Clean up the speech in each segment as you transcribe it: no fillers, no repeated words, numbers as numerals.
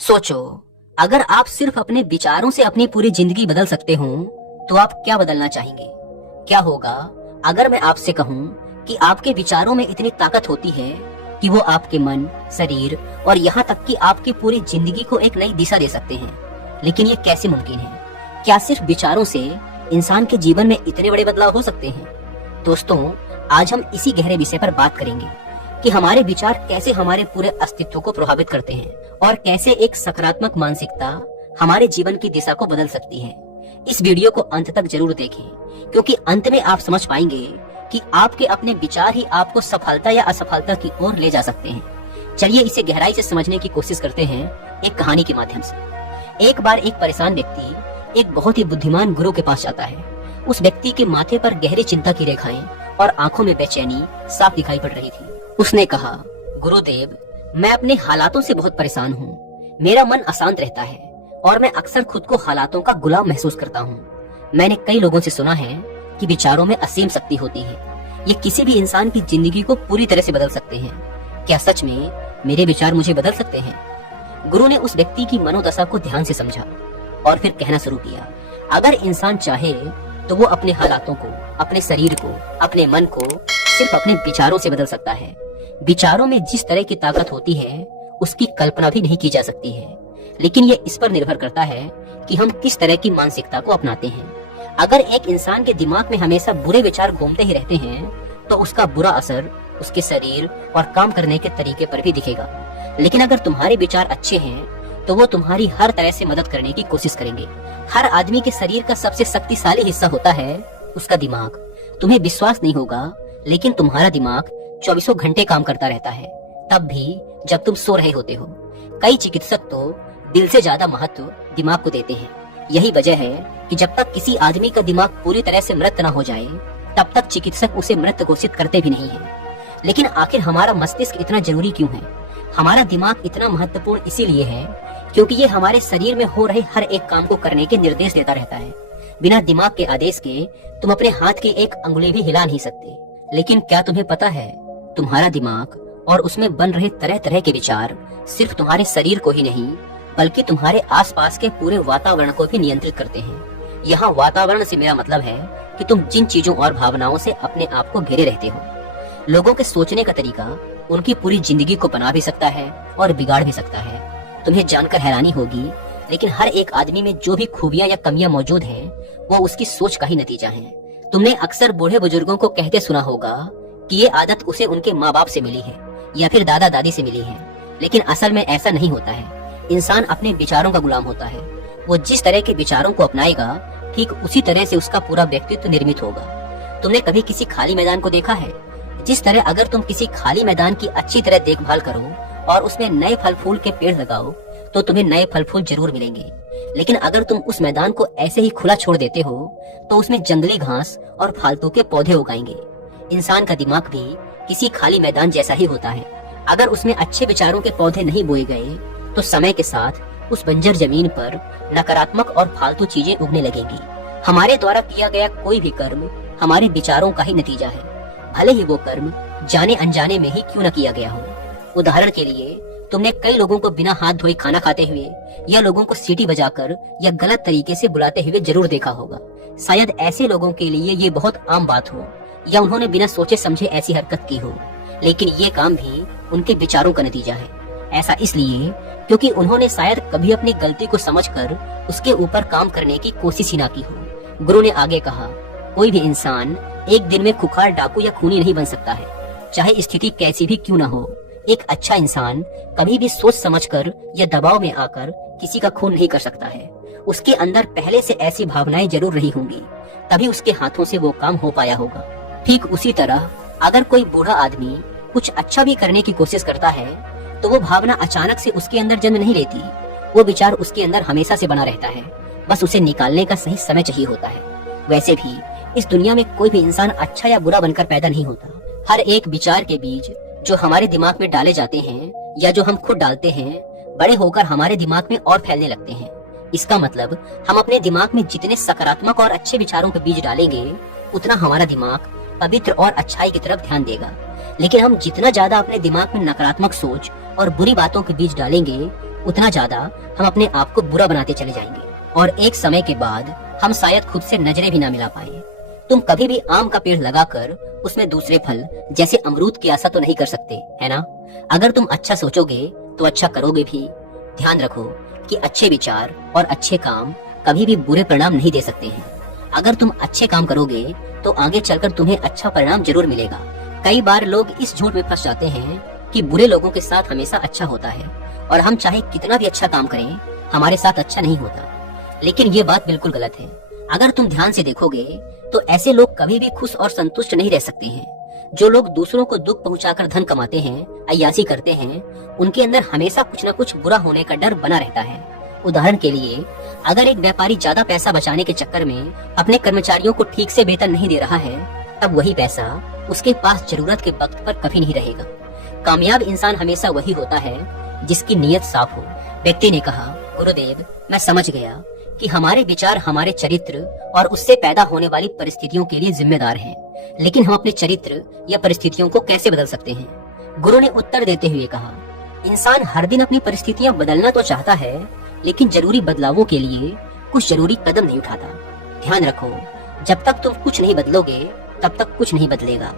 सोचो, अगर आप सिर्फ अपने विचारों से अपनी पूरी जिंदगी बदल सकते हो तो आप क्या बदलना चाहेंगे? क्या होगा अगर मैं आपसे कहूं कि आपके विचारों में इतनी ताकत होती है कि वो आपके मन, शरीर और यहाँ तक कि आपकी पूरी जिंदगी को एक नई दिशा दे सकते हैं। लेकिन ये कैसे मुमकिन है? क्या सिर्फ विचारों से इंसान के जीवन में इतने बड़े बदलाव हो सकते हैं? दोस्तों, आज हम इसी गहरे विषय पर बात करेंगे कि हमारे विचार कैसे हमारे पूरे अस्तित्व को प्रभावित करते हैं और कैसे एक सकारात्मक मानसिकता हमारे जीवन की दिशा को बदल सकती है। इस वीडियो को अंत तक जरूर देखें, क्योंकि अंत में आप समझ पाएंगे कि आपके अपने विचार ही आपको सफलता या असफलता की ओर ले जा सकते हैं। चलिए इसे गहराई से समझने की कोशिश करते हैं एक कहानी के माध्यम से। एक बार एक परेशान व्यक्ति एक बहुत ही बुद्धिमान गुरु के पास जाता है। उस व्यक्ति के माथे पर गहरी चिंता की रेखाएं और आंखों में बेचैनी साफ दिखाई पड़ रही थी। उसने कहा, गुरुदेव, मैं अपने हालातों से बहुत परेशान हूँ। मेरा मन अशांत रहता है और मैं अक्सर खुद को हालातों का गुलाम महसूस करता हूँ। मैंने कई लोगों से सुना है कि विचारों में असीम शक्ति होती है। ये किसी भी इंसान की जिंदगी को पूरी तरह से बदल सकते हैं। क्या सच में मेरे विचार मुझे बदल सकते हैं? गुरु ने उस व्यक्ति की मनोदशा को ध्यान से समझा और फिर कहना शुरू किया, अगर इंसान चाहे तो वो अपने हालातों को, अपने शरीर को, अपने मन को सिर्फ अपने विचारों से बदल सकता है। विचारों में जिस तरह की ताकत होती है उसकी कल्पना भी नहीं की जा सकती है। लेकिन ये इस पर निर्भर करता है कि हम किस तरह की मानसिकता को अपनाते हैं। अगर एक इंसान के दिमाग में हमेशा बुरे विचार घूमते ही रहते हैं तो उसका बुरा असर उसके शरीर और काम करने के तरीके पर भी दिखेगा। लेकिन अगर तुम्हारे विचार अच्छे हैं तो वो तुम्हारी हर तरह से मदद करने की कोशिश करेंगे। हर आदमी के शरीर का सबसे शक्तिशाली हिस्सा होता है उसका दिमाग। तुम्हें विश्वास नहीं होगा, लेकिन तुम्हारा दिमाग 24 घंटे काम करता रहता है, तब भी जब तुम सो रहे होते हो। कई चिकित्सक तो दिल से ज्यादा महत्व दिमाग को देते हैं। यही वजह है कि जब तक किसी आदमी का दिमाग पूरी तरह से मृत न हो जाए तब तक चिकित्सक उसे मृत घोषित करते भी नहीं है। लेकिन आखिर हमारा मस्तिष्क इतना जरूरी क्यों है? हमारा दिमाग इतना महत्वपूर्ण इसीलिए है क्योंकि ये हमारे शरीर में हो रहे हर एक काम को करने के निर्देश देता रहता है। बिना दिमाग के आदेश के तुम अपने हाथ की एक अंगुली भी हिला नहीं सकते। लेकिन क्या तुम्हें पता है, तुम्हारा दिमाग और उसमें बन रहे तरह तरह के विचार सिर्फ तुम्हारे शरीर को ही नहीं बल्कि तुम्हारे आसपास के पूरे वातावरण को भी नियंत्रित करते हैं। यहाँ वातावरण से मेरा मतलब है कि तुम जिन चीजों और भावनाओं से अपने आप को घेरे रहते हो। लोगों के सोचने का तरीका उनकी पूरी जिंदगी को बना भी सकता है और बिगाड़ भी सकता है। तुम्हें जानकर हैरानी होगी, लेकिन हर एक आदमी में जो भी खूबियां या कमियां मौजूद हैं, वो उसकी सोच का ही नतीजा है। तुमने अक्सर बूढ़े बुजुर्गों को कहते सुना होगा कि ये आदत उसे उनके माँ बाप से मिली है या फिर दादा दादी से मिली है। लेकिन असल में ऐसा नहीं होता है। इंसान अपने विचारों का गुलाम होता है। वो जिस तरह के विचारों को अपनाएगा, ठीक उसी तरह से उसका पूरा व्यक्तित्व निर्मित होगा। तुमने कभी किसी खाली मैदान को देखा है? जिस तरह अगर तुम किसी खाली मैदान की अच्छी तरह देखभाल करो और उसमें नए फल फूल के पेड़ लगाओ तो तुम्हें नए फल फूल जरूर मिलेंगे। लेकिन अगर तुम उस मैदान को ऐसे ही खुला छोड़ देते हो तो उसमें जंगली घास और फालतू के पौधे उगाएंगे। इंसान का दिमाग भी किसी खाली मैदान जैसा ही होता है। अगर उसमें अच्छे विचारों के पौधे नहीं बोए गए तो समय के साथ उस बंजर जमीन पर नकारात्मक और फालतू चीजें उगने लगेंगी। हमारे द्वारा किया गया कोई भी कर्म हमारे विचारों का ही नतीजा है, भले ही वो कर्म जाने अनजाने में ही क्यों न किया गया हो। उदाहरण के लिए, तुमने कई लोगों को बिना हाथ धोए खाना खाते हुए या लोगों को सीटी बजाकर या गलत तरीके से बुलाते हुए जरूर देखा होगा। शायद ऐसे लोगों के लिए ये बहुत आम बात हो या उन्होंने बिना सोचे समझे ऐसी हरकत की हो, लेकिन ये काम भी उनके विचारों का नतीजा है। ऐसा इसलिए क्योंकि उन्होंने शायद कभी अपनी गलती को समझकर उसके ऊपर काम करने की कोशिश ही ना की हो। गुरु ने आगे कहा, कोई भी इंसान एक दिन में खुखार, डाकू या खूनी नहीं बन सकता है, चाहे स्थिति कैसी भी क्यों ना हो। एक अच्छा इंसान कभी भी सोच समझकर या दबाव में आकर किसी का खून नहीं कर सकता है। उसके अंदर पहले से ऐसी भावनाएं जरूर रही होंगी, तभी उसके हाथों से वो काम हो पाया होगा। ठीक उसी तरह अगर कोई बूढ़ा आदमी कुछ अच्छा भी करने की कोशिश करता है तो वो भावना अचानक से उसके अंदर जन्म नहीं लेती। वो विचार उसके अंदर हमेशा से बना रहता है, बस उसे निकालने का सही समय चाहिए होता है। वैसे भी इस दुनिया में कोई भी इंसान अच्छा या बुरा बनकर पैदा नहीं होता। हर एक विचार के बीज जो हमारे दिमाग में डाले जाते हैं या जो हम खुद डालते हैं, बड़े होकर हमारे दिमाग में और फैलने लगते हैं। इसका मतलब हम अपने दिमाग में जितने सकारात्मक और अच्छे विचारों के बीज डालेंगे, उतना हमारा दिमाग पवित्र और अच्छाई की तरफ ध्यान देगा। लेकिन हम जितना ज्यादा अपने दिमाग में नकारात्मक सोच और बुरी बातों के बीज डालेंगे, उतना ज्यादा हम अपने आप को बुरा बनाते चले जाएंगे और एक समय के बाद हम शायद खुद से नजरें भी ना मिला पाए। तुम कभी भी आम का पेड़ लगाकर उसमें दूसरे फल जैसे अमरूद की आशा तो नहीं कर सकते, है ना? अगर तुम अच्छा सोचोगे तो अच्छा करोगे भी। ध्यान रखो कि अच्छे विचार और अच्छे काम कभी भी बुरे परिणाम नहीं दे सकते हैं। अगर तुम अच्छे काम करोगे तो आगे चलकर तुम्हें अच्छा परिणाम जरूर मिलेगा। कई बार लोग इस झूठ में फंस जाते हैं कि बुरे लोगों के साथ हमेशा अच्छा होता है और हम चाहे कितना भी अच्छा काम करें हमारे साथ अच्छा नहीं होता। लेकिन ये बात बिल्कुल गलत है। अगर तुम ध्यान से देखोगे तो ऐसे लोग कभी भी खुश और संतुष्ट नहीं रह सकते हैं। जो लोग दूसरों को दुख पहुंचाकर धन कमाते हैं, अय्याशी करते हैं, उनके अंदर हमेशा कुछ न कुछ बुरा होने का डर बना रहता है। उदाहरण के लिए, अगर एक व्यापारी ज्यादा पैसा बचाने के चक्कर में अपने कर्मचारियों को ठीक से वेतन नहीं दे रहा है, तब वही पैसा उसके पास जरूरत के वक्त पर कभी नहीं रहेगा। कामयाब इंसान हमेशा वही होता है जिसकी नीयत साफ हो। व्यक्ति ने कहा, गुरुदेव, मैं समझ गया कि हमारे विचार हमारे चरित्र और उससे पैदा होने वाली परिस्थितियों के लिए जिम्मेदार हैं, लेकिन हम अपने चरित्र या परिस्थितियों को कैसे बदल सकते हैं? गुरु ने उत्तर देते हुए कहा, इंसान हर दिन अपनी परिस्थितियां बदलना तो चाहता है, लेकिन जरूरी बदलावों के लिए कुछ जरूरी कदम नहीं उठाता। ध्यान रखो, जब तक तुम कुछ नहीं बदलोगे तब तक कुछ नहीं बदलेगा।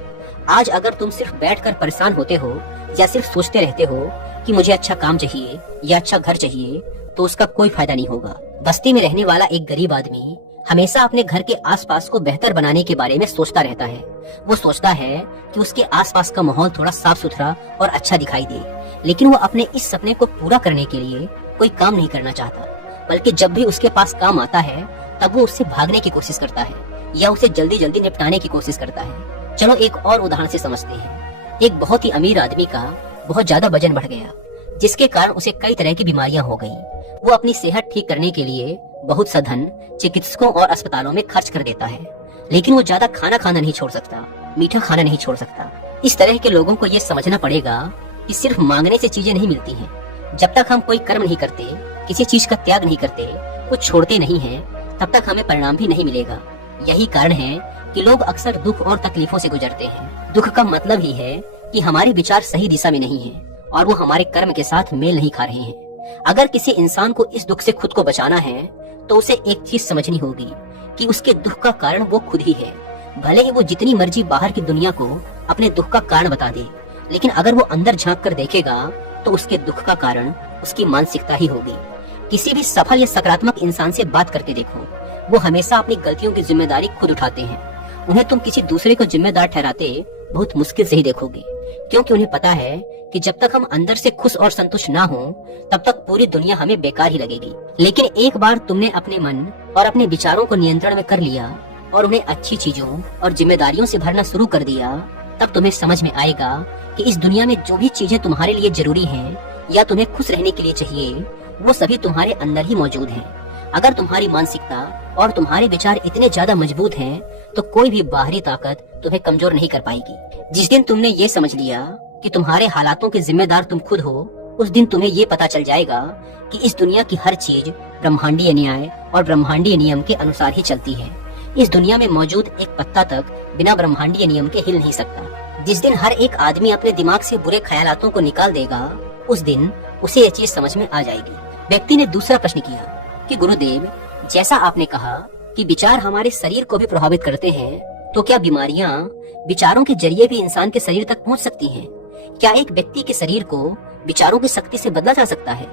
आज अगर तुम सिर्फ बैठकर परेशान होते हो या सिर्फ सोचते रहते हो कि मुझे अच्छा काम चाहिए या अच्छा घर चाहिए, तो उसका कोई फायदा नहीं होगा। बस्ती में रहने वाला एक गरीब आदमी हमेशा अपने घर के आसपास को बेहतर बनाने के बारे में सोचता रहता है। वो सोचता है कि उसके आसपास का माहौल थोड़ा साफ सुथरा और अच्छा दिखाई दे, लेकिन वो अपने इस सपने को पूरा करने के लिए कोई काम नहीं करना चाहता, बल्कि जब भी उसके पास काम आता है तब वो उससे भागने की कोशिश करता है या उसे जल्दी जल्दी निपटाने की कोशिश करता है। चलो एक और उदाहरण से समझते हैं। एक बहुत ही अमीर आदमी का बहुत ज्यादा वजन बढ़ गया, जिसके कारण उसे कई तरह की बीमारियां हो गई। वो अपनी सेहत ठीक करने के लिए बहुत सा धन चिकित्सकों और अस्पतालों में खर्च कर देता है, लेकिन वो ज्यादा खाना नहीं छोड़ सकता, मीठा खाना नहीं छोड़ सकता। इस तरह के लोगों को ये समझना पड़ेगा कि सिर्फ मांगने से चीजें नहीं मिलती हैं। जब तक हम कोई कर्म नहीं करते, किसी चीज का त्याग नहीं करते, कुछ छोड़ते नहीं हैं, तब तक हमें परिणाम भी नहीं मिलेगा। यही कारण है कि लोग अक्सर दुख और तकलीफों से गुजरते हैं। दुख का मतलब ही है कि हमारे विचार सही दिशा में नहीं हैं और वो हमारे कर्म के साथ मेल नहीं खा रहे हैं। अगर किसी इंसान को इस दुख से खुद को बचाना है तो उसे एक चीज समझनी होगी कि उसके दुख का कारण वो खुद ही है। भले ही वो जितनी मर्जी बाहर की दुनिया को अपने दुख का कारण बता दे, लेकिन अगर वो अंदर झांक कर देखेगा तो उसके दुख का कारण उसकी मानसिकता ही होगी। किसी भी सफल या सकारात्मक इंसान से बात करके देखो, वो हमेशा अपनी गलतियों की जिम्मेदारी खुद उठाते हैं। उन्हें तुम किसी दूसरे को जिम्मेदार ठहराते बहुत मुश्किल से ही देखोगे, क्योंकि उन्हें पता है कि जब तक हम अंदर से खुश और संतुष्ट ना हो तब तक पूरी दुनिया हमें बेकार ही लगेगी। लेकिन एक बार तुमने अपने मन और अपने विचारों को नियंत्रण में कर लिया और उन्हें अच्छी चीजों और जिम्मेदारियों से भरना शुरू कर दिया, तब तुम्हें समझ में आएगा कि इस दुनिया में जो भी चीजें तुम्हारे लिए जरूरी हैं या तुम्हें खुश रहने के लिए चाहिए, वो सभी तुम्हारे अंदर ही मौजूद हैं। अगर तुम्हारी मानसिकता और तुम्हारे विचार इतने ज्यादा मजबूत हैं, तो कोई भी बाहरी ताकत तुम्हें कमजोर नहीं कर पाएगी। जिस दिन तुमने ये समझ लिया कि तुम्हारे हालातों के जिम्मेदार तुम खुद हो, उस दिन तुम्हें ये पता चल जाएगा कि इस दुनिया की हर चीज ब्रह्मांडीय न्याय और ब्रह्मांडीय नियम के अनुसार ही चलती है। इस दुनिया में मौजूद एक पत्ता तक बिना ब्रह्मांडीय नियम के हिल नहीं सकता। जिस दिन हर एक आदमी अपने दिमाग से बुरे ख्यालातों को निकाल देगा, उस दिन उसे ये चीज समझ में आ जाएगी। व्यक्ति ने दूसरा प्रश्न किया कि गुरुदेव, जैसा आपने कहा कि विचार हमारे शरीर को भी प्रभावित करते हैं, तो क्या बीमारियां विचारों के जरिए भी इंसान के शरीर तक पहुंच सकती हैं? क्या एक व्यक्ति के शरीर को विचारों की शक्ति से बदला जा सकता है?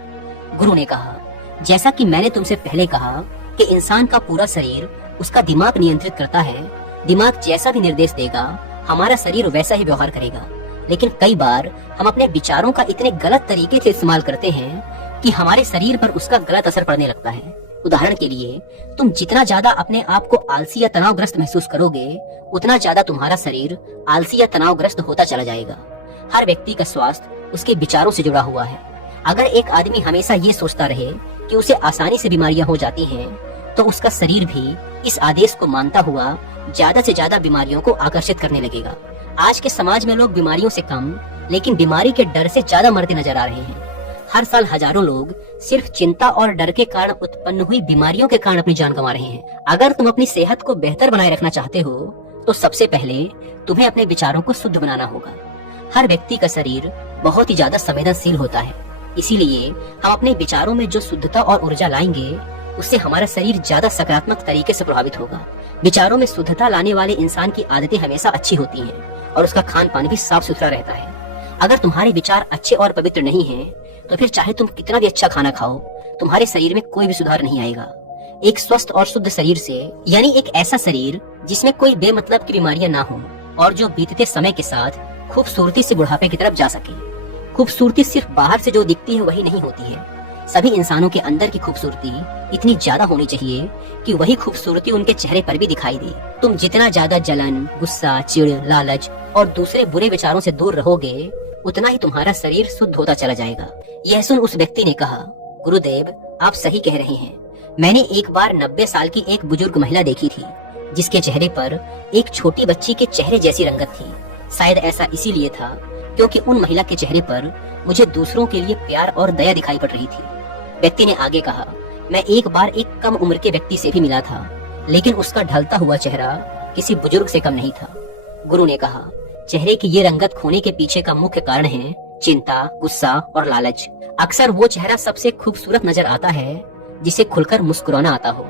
गुरु ने कहा, जैसा कि मैंने तुमसे पहले कहा कि इंसान का पूरा शरीर उसका दिमाग नियंत्रित करता है। दिमाग जैसा भी निर्देश देगा, हमारा शरीर वैसा ही व्यवहार करेगा। लेकिन कई बार हम अपने विचारों का इतने गलत तरीके से इस्तेमाल करते हैं कि हमारे शरीर पर उसका गलत असर पड़ने लगता है। उदाहरण के लिए, तुम जितना ज्यादा अपने आप को आलसी या तनावग्रस्त महसूस करोगे, उतना ज्यादा तुम्हारा शरीर आलसी या तनावग्रस्त होता चला जाएगा। हर व्यक्ति का स्वास्थ्य उसके विचारों से जुड़ा हुआ है। अगर एक आदमी हमेशा ये सोचता रहे कि उसे आसानी से बीमारियां हो जाती हैं, तो उसका शरीर भी इस आदेश को मानता हुआ ज्यादा से ज्यादा बीमारियों को आकर्षित करने लगेगा। आज के समाज में लोग बीमारियों से कम, लेकिन बीमारी के डर से ज्यादा मरते नजर आ रहे हैं। हर साल हजारों लोग सिर्फ चिंता और डर के कारण उत्पन्न हुई बीमारियों के कारण अपनी जान गंवा रहे हैं। अगर तुम अपनी सेहत को बेहतर बनाए रखना चाहते हो, तो सबसे पहले तुम्हें अपने विचारों को शुद्ध बनाना होगा। हर व्यक्ति का शरीर बहुत ही ज्यादा संवेदनशील होता है। इसीलिए हम अपने विचारों में जो शुद्धता और ऊर्जा लाएंगे, उससे हमारा शरीर ज्यादा सकारात्मक तरीके से प्रभावित होगा। विचारों में शुद्धता लाने वाले इंसान की आदतें हमेशा अच्छी होती हैं और उसका खान पान भी साफ सुथरा रहता है। अगर तुम्हारे विचार अच्छे और पवित्र नहीं हैं, तो फिर चाहे तुम कितना भी अच्छा खाना खाओ, तुम्हारे शरीर में कोई भी सुधार नहीं आएगा। एक स्वस्थ और शुद्ध शरीर से, यानी एक ऐसा शरीर जिसमें कोई बेमतलब की बीमारियां ना हो और जो बीतते समय के साथ खूबसूरती से बुढ़ापे की तरफ जा सके। खूबसूरती सिर्फ बाहर से जो दिखती है वही नहीं होती है। सभी इंसानों के अंदर की खूबसूरती इतनी ज्यादा होनी चाहिए कि वही खूबसूरती उनके चेहरे पर भी दिखाई दे। तुम जितना ज्यादा जलन, गुस्सा, चिढ़, लालच और दूसरे बुरे विचारों से दूर रहोगे, उतना ही तुम्हारा शरीर शुद्ध होता चला जाएगा। यह सुन उस व्यक्ति ने कहा, गुरुदेव आप सही कह रहे हैं। मैंने एक बार 90 साल की एक बुजुर्ग महिला देखी थी, जिसके चेहरे पर एक छोटी बच्ची के चेहरे जैसी रंगत थी। शायद ऐसा इसीलिए था क्योंकि उन महिला के चेहरे पर मुझे दूसरों के लिए प्यार और दया दिखाई पड़ रही थी। व्यक्ति ने आगे कहा, मैं एक बार एक कम उम्र के व्यक्ति से भी मिला था, लेकिन उसका ढलता हुआ चेहरा किसी बुजुर्ग से कम नहीं था। गुरु ने कहा, चेहरे की ये रंगत खोने के पीछे का मुख्य कारण है चिंता, गुस्सा और लालच। अक्सर वो चेहरा सबसे खूबसूरत नजर आता है जिसे खुलकर मुस्कुराना आता हो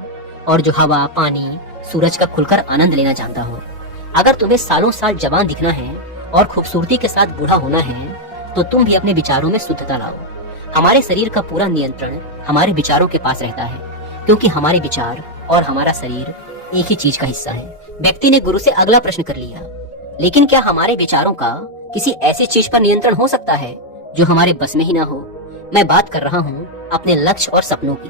और जो हवा, पानी, सूरज का खुलकर आनंद लेना जानता हो। अगर तुम्हें सालों साल जवान दिखना है और खूबसूरती के साथ बूढ़ा होना है, तो तुम भी अपने विचारों में शुद्धता लाओ। हमारे शरीर का पूरा नियंत्रण हमारे विचारों के पास रहता है, क्योंकि हमारे विचार और हमारा शरीर एक ही चीज का हिस्सा है। व्यक्ति ने गुरु से अगला प्रश्न कर लिया, लेकिन क्या हमारे विचारों का किसी ऐसी चीज पर नियंत्रण हो सकता है जो हमारे बस में ही ना हो? मैं बात कर रहा हूँ अपने लक्ष्य और सपनों की।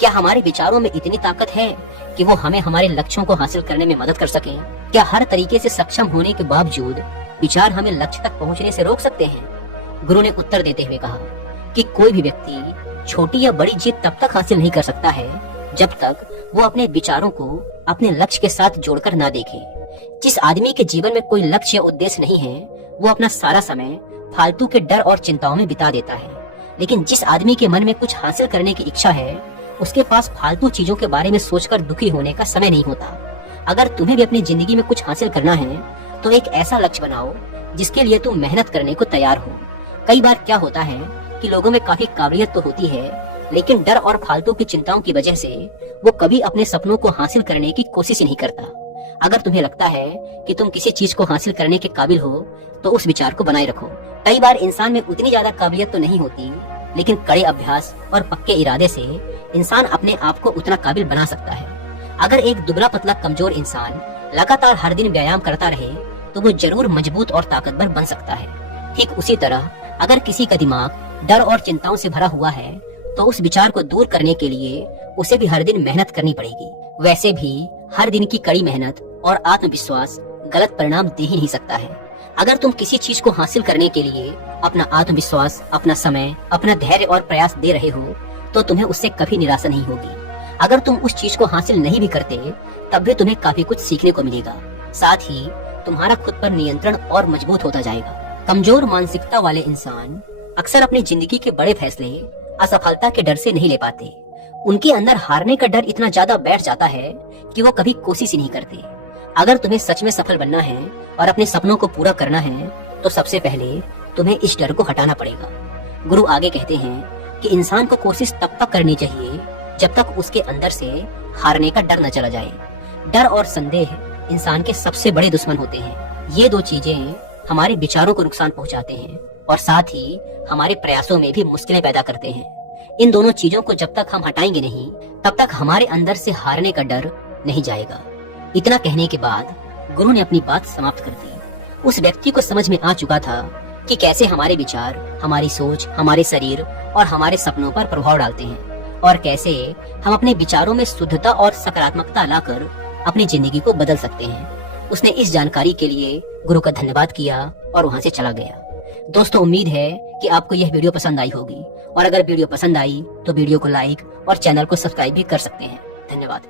क्या हमारे विचारों में इतनी ताकत है कि वो हमें हमारे लक्ष्यों को हासिल करने में मदद कर सके? क्या हर तरीके से सक्षम होने के बावजूद विचार हमें लक्ष्य तक पहुँचने से रोक सकते हैं? गुरु ने उत्तर देते हुए कहा कि कोई भी व्यक्ति छोटी या बड़ी जीत तब तक हासिल नहीं कर सकता है जब तक वो अपने विचारों को अपने लक्ष्य के साथ जोड़कर ना देखे। जिस आदमी के जीवन में कोई लक्ष्य या उद्देश्य नहीं है, वो अपना सारा समय फालतू के डर और चिंताओं में बिता देता है। लेकिन जिस आदमी के मन में कुछ हासिल करने की इच्छा है, उसके पास फालतू चीजों के बारे में सोचकर दुखी होने का समय नहीं होता। अगर तुम्हें भी अपनी जिंदगी में कुछ हासिल करना है, तो एक ऐसा लक्ष्य बनाओ जिसके लिए तुम मेहनत करने को तैयार हो। कई बार क्या होता है कि लोगों में काफी काबिलियत तो होती है, लेकिन डर और फालतू की चिंताओं की वजह से वो कभी अपने सपनों को हासिल करने की कोशिश ही नहीं करता। अगर तुम्हें लगता है कि तुम किसी चीज को हासिल करने के काबिल हो, तो उस विचार को बनाए रखो। कई बार इंसान में उतनी ज्यादा काबिलियत तो नहीं होती, लेकिन कड़े अभ्यास और पक्के इरादे से इंसान अपने आप को उतना काबिल बना सकता है। अगर एक दुबला पतला कमजोर इंसान लगातार हर दिन व्यायाम करता रहे, तो वो जरूर मजबूत और ताकतवर बन सकता है। ठीक उसी तरह अगर किसी का दिमाग डर और चिंताओं से भरा हुआ है, तो उस विचार को दूर करने के लिए उसे भी हर दिन मेहनत करनी पड़ेगी। वैसे भी हर दिन की कड़ी मेहनत और आत्मविश्वास गलत परिणाम दे ही नहीं सकता है। अगर तुम किसी चीज को हासिल करने के लिए अपना आत्मविश्वास, अपना समय, अपना धैर्य और प्रयास दे रहे हो, तो तुम्हें उससे कभी निराशा नहीं होगी। अगर तुम उस चीज को हासिल नहीं भी करते, तब भी तुम्हें काफी कुछ सीखने को मिलेगा। साथ ही तुम्हारा खुद पर नियंत्रण और मजबूत होता जाएगा। कमजोर मानसिकता वाले इंसान अक्सर अपनी जिंदगी के बड़े फैसले असफलता के डर से नहीं ले पाते। उनके अंदर हारने का डर इतना ज्यादा बैठ जाता है कि वो कभी कोशिश ही नहीं करते। अगर तुम्हें सच में सफल बनना है और अपने सपनों को पूरा करना है, तो सबसे पहले तुम्हें इस डर को हटाना पड़ेगा। गुरु आगे कहते हैं कि इंसान को कोशिश तब तक करनी चाहिए जब तक उसके अंदर से हारने का डर न चला जाए। डर और संदेह इंसान के सबसे बड़े दुश्मन होते हैं। ये दो चीजें हमारे विचारों को नुकसान पहुंचाते हैं और साथ ही हमारे प्रयासों में भी मुश्किलें पैदा करते हैं। इन दोनों चीजों को जब तक हम हटाएंगे नहीं, तब तक हमारे अंदर से हारने का डर नहीं जाएगा। इतना कहने के बाद गुरु ने अपनी बात समाप्त कर दी। उस व्यक्ति को समझ में आ चुका था कि कैसे हमारे विचार, हमारी सोच, हमारे शरीर और हमारे सपनों पर प्रभाव डालते हैं और कैसे हम अपने विचारों में शुद्धता और सकारात्मकता लाकर अपनी जिंदगी को बदल सकते हैं। उसने इस जानकारी के लिए गुरु का धन्यवाद किया और वहाँ से चला गया। दोस्तों, उम्मीद है कि आपको यह वीडियो पसंद आई होगी और अगर वीडियो पसंद आई तो वीडियो को लाइक और चैनल को सब्सक्राइब भी कर सकते हैं। धन्यवाद।